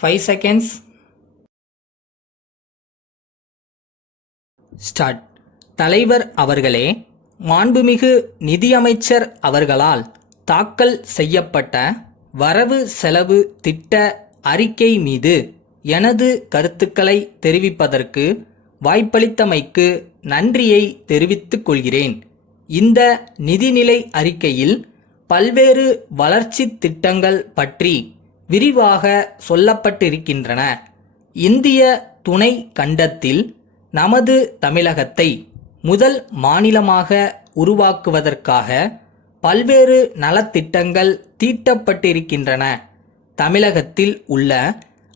5 seconds. Start. தலைவர் அவர்களே, மாண்புமிகு நிதியமைச்சர் அவர்களால் தாக்கல் செய்யப்பட்ட வரவு செலவு திட்ட அறிக்கை மீது எனது கருத்துக்களை தெரிவிப்பதற்கு வாய்ப்பளித்தமைக்கு நன்றியை தெரிவித்துக் கொள்கிறேன். இந்த நிதிநிலை அறிக்கையில் பல்வேறு வளர்ச்சி திட்டங்கள் பற்றி விரிவாக சொல்லப்பட்டிருக்கின்றன. இந்திய துணை கண்டத்தில் நமது தமிழகத்தை முதல் மாநிலமாக உருவாக்குவதற்காக பல்வேறு நலத்திட்டங்கள் தீட்டப்பட்டிருக்கின்றன. தமிழகத்தில் உள்ள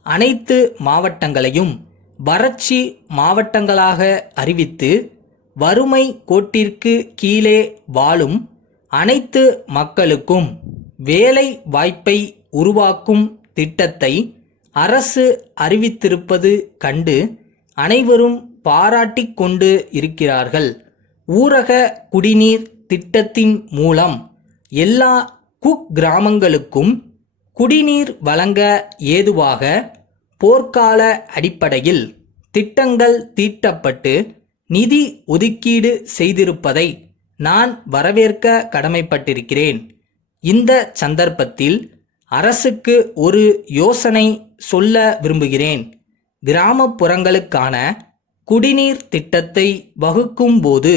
அனைத்து மாவட்டங்களையும் வறட்சி மாவட்டங்களாக அறிவித்து வறுமை கோட்டிற்கு கீழே வாழும் அனைத்து மக்களுக்கும் வேலை வாய்ப்பை உருவாக்கும் திட்டத்தை அரசு அறிவித்திருப்பது கண்டு அனைவரும் பாராட்டிக் கொண்டு இருக்கிறார்கள். ஊரக குடிநீர் திட்டத்தின் மூலம் எல்லா குக்கிராமங்களுக்கும் குடிநீர் வழங்க ஏதுவாக போர்க்கால அடிப்படையில் திட்டங்கள் தீட்டப்பட்டு நிதி ஒதுக்கீடு செய்திருப்பதை நான் வரவேற்க கடமைப்பட்டிருக்கிறேன். இந்த சந்தர்ப்பத்தில் அரசுக்கு ஒரு யோசனை சொல்ல விரும்புகிறேன். கிராமப்புறங்களுக்கான குடிநீர் திட்டத்தை வகுக்கும் போது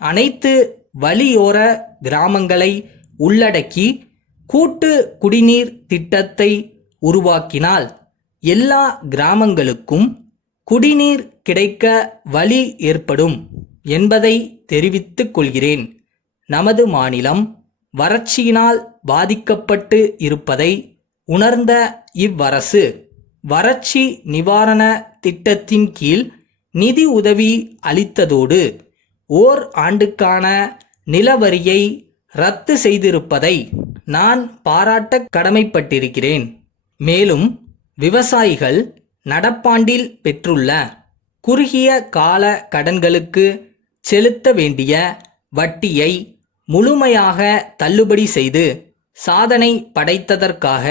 அனைத்து வழியோர கிராமங்களை உள்ளடக்கி கூட்டு குடிநீர் திட்டத்தை உருவாக்கினால் எல்லா கிராமங்களுக்கும் குடிநீர் கிடைக்க வழி ஏற்படும் என்பதை தெரிவித்துக் கொள்கிறேன். நமது மாநிலம் வறட்சியினால் பாதிக்கப்பட்டு இருப்பதை உணர்ந்த இவ்வரசு வறட்சி நிவாரண திட்டத்தின் கீழ் நிதி உதவி அளித்ததோடு ஓர் ஆண்டுக்கான நிலவரியை ரத்து செய்திருப்பதை நான் பாராட்ட கடமைப்பட்டிருக்கிறேன். மேலும் விவசாயிகள் நடப்பாண்டில் பெற்றுள்ள குறுகிய கால கடன்களுக்கு செலுத்த வேண்டிய வட்டியை முழுமையாக தள்ளுபடி செய்து சாதனை படைத்ததற்காக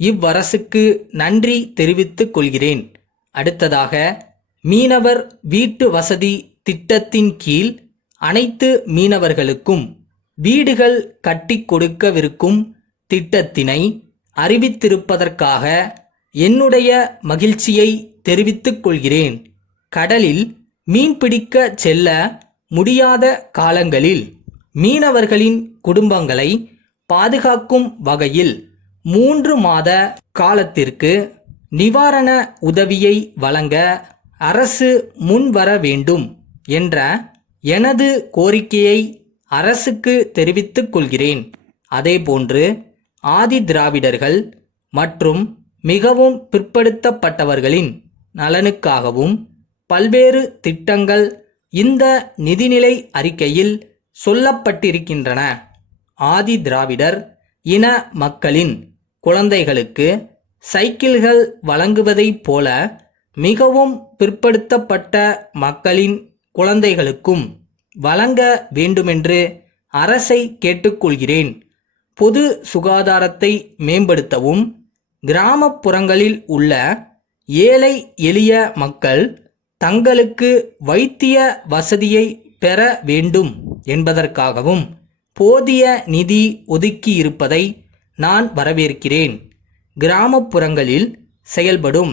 இவ்வரசுக்கு நன்றி தெரிவித்துக் கொள்கிறேன். அடுத்ததாக, மீனவர் வீட்டு வசதி திட்டத்தின் கீழ் அனைத்து மீனவர்களுக்கும் வீடுகள் கட்டி கொடுக்கவிருக்கும் திட்டத்தினை அறிவித்திருப்பதற்காக என்னுடைய மகிழ்ச்சியை தெரிவித்துக் கொள்கிறேன். கடலில் மீன்பிடிக்க செல்ல முடியாத காலங்களில் மீனவர்களின் குடும்பங்களை பாதுகாக்கும் வகையில் 3 மாத காலத்திற்கு நிவாரண உதவியை வழங்க அரசு முன்வர வேண்டும் என்ற எனது கோரிக்கையை அரசுக்கு தெரிவித்துக் கொள்கிறேன். அதேபோன்று ஆதி திராவிடர்கள் மற்றும் மிகவும் பிற்படுத்தப்பட்டவர்களின் நலனுக்காகவும் பல்வேறு திட்டங்கள் இந்த நிதிநிலை அறிக்கையில் சொல்லப்பட்டிருக்கின்றன. ஆதி திராவிடர் இன மக்களின் குழந்தைகளுக்கு சைக்கிள்கள் வழங்குவதைப் போல மிகவும் பிற்படுத்தப்பட்ட மக்களின் குழந்தைகளுக்கும் வழங்க வேண்டுமென்று அரசை கேட்டுக்கொள்கிறேன். பொது சுகாதாரத்தை மேம்படுத்தவும் கிராமப்புறங்களில் உள்ள ஏழை எளிய மக்கள் தங்களுக்கு வைத்திய வசதியை பெற வேண்டும் என்பதற்காகவும் போதிய நிதி ஒதுக்கியிருப்பதை நான் வரவேற்கிறேன். கிராமப்புறங்களில் செயல்படும்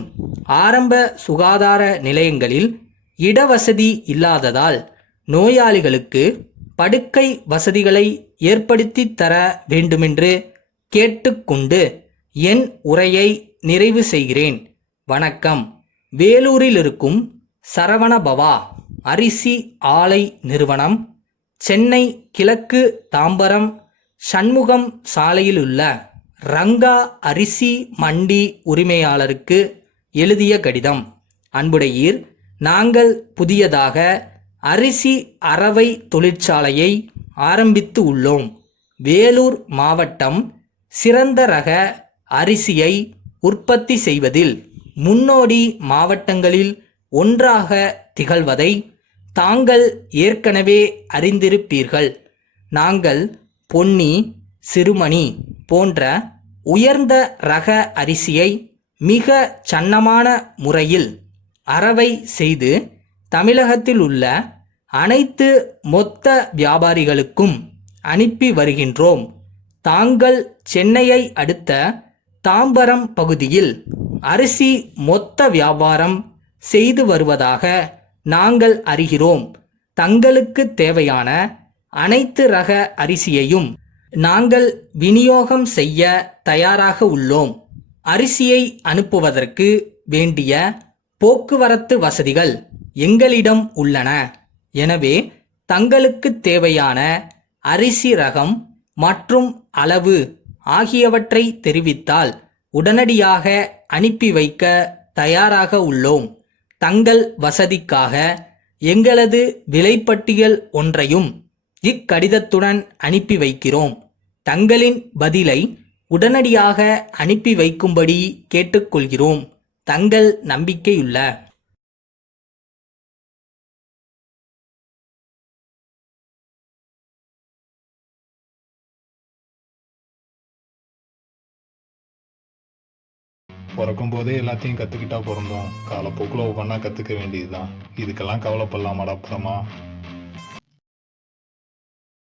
ஆரம்ப சுகாதார நிலையங்களில் இடவசதி இல்லாததால் நோயாளிகளுக்கு படுக்கை வசதிகளை ஏற்படுத்தி தர வேண்டுமென்று கேட்டுக்கொண்டு என் உரையை நிறைவு செய்கிறேன். வணக்கம். வேலூரில் இருக்கும் சரவணபவா அரிசி ஆலை நிறுவனம், சென்னை கிழக்கு தாம்பரம் சண்முகம் சாலையிலுள்ள ரங்கா அரிசி மண்டி உரிமையாளருக்கு எழுதிய கடிதம். அன்புடையீர், நாங்கள் புதியதாக அரிசி அரவை தொழிற்சாலையை ஆரம்பித்து உள்ளோம். வேலூர் மாவட்டம் சிறந்த ரக அரிசியை உற்பத்தி செய்வதில் முன்னோடி மாவட்டங்களில் ஒன்றாக திகழ்வதை தாங்கள் ஏற்கனவே அறிந்திருப்பீர்கள். நாங்கள் பொன்னி, சிறுமணி போன்ற உயர்ந்த ரக அரிசியை மிக சன்னமான முறையில் அறவை செய்து தமிழகத்தில் உள்ள அனைத்து மொத்த வியாபாரிகளுக்கும் அனுப்பி வருகின்றோம். தாங்கள் சென்னையை அடுத்த தாம்பரம் பகுதியில் அரிசி மொத்த வியாபாரம் செய்து வருவதாக நாங்கள் அறிகிறோம். தங்களுக்கு தேவையான அனைத்து ரக அரிசியையும் நாங்கள் விநியோகம் செய்ய தயாராக உள்ளோம். அரிசியை அனுப்புவதற்கு வேண்டிய போக்குவரத்து வசதிகள் எங்களிடம் உள்ளன. எனவே தங்களுக்கு தேவையான அரிசி ரகம் மற்றும் அளவு ஆகியவற்றை தெரிவித்தால் உடனடியாக அனுப்பி வைக்க தயாராக உள்ளோம். தங்கள் வசதிக்காக எங்களது விலைப்பட்டியல் ஒன்றையும் இக்கடிதத்துடன் அனுப்பி வைக்கிறோம். தங்களின் பதிலை உடனடியாக அனுப்பி வைக்கும்படி கேட்டுக்கொள்கிறோம். தங்கள் நம்பிக்கையுள்ள பிறக்கும் போதே எல்லாத்தையும் கற்றுக்கிட்டா பிறந்தோம். காலப்போக்கில் ஒவ்வொன்றா கற்றுக்க வேண்டியதுதான். இதுக்கெல்லாம் கவலைப்படலாமாடா அப்புறமா?